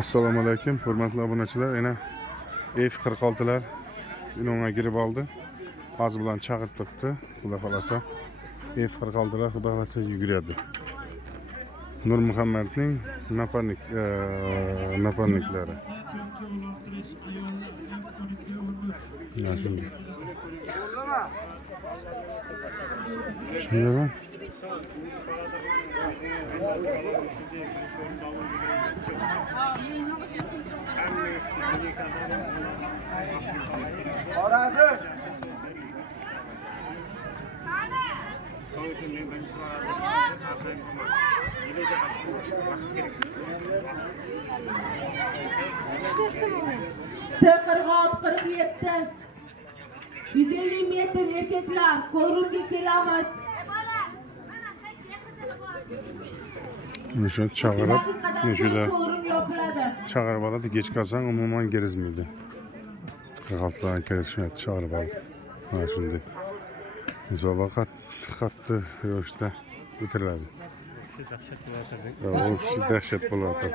Assalomu alaykum, hurmatli obunachilar. Yana F46lar inonga girib oldi. Hozir bilan chaqirib turibdi. Xudo xolasa F46lar xudo xolasa yuguradi. Nur Muhammadning naparniklari. Shunday. T46 47 150 metr erkeklar Qo'rg'onga kelamiz. Shuni chaqirib, shunda Qo'rg'on yopiladi. chaqirib oladi, kech qolsang umuman kerizmaydi. 46lar kelishini chaqirib oldi. Mana shunday. Musobaqa qattiq yo'lda o'tiriladi. Dahshat bo'layotir.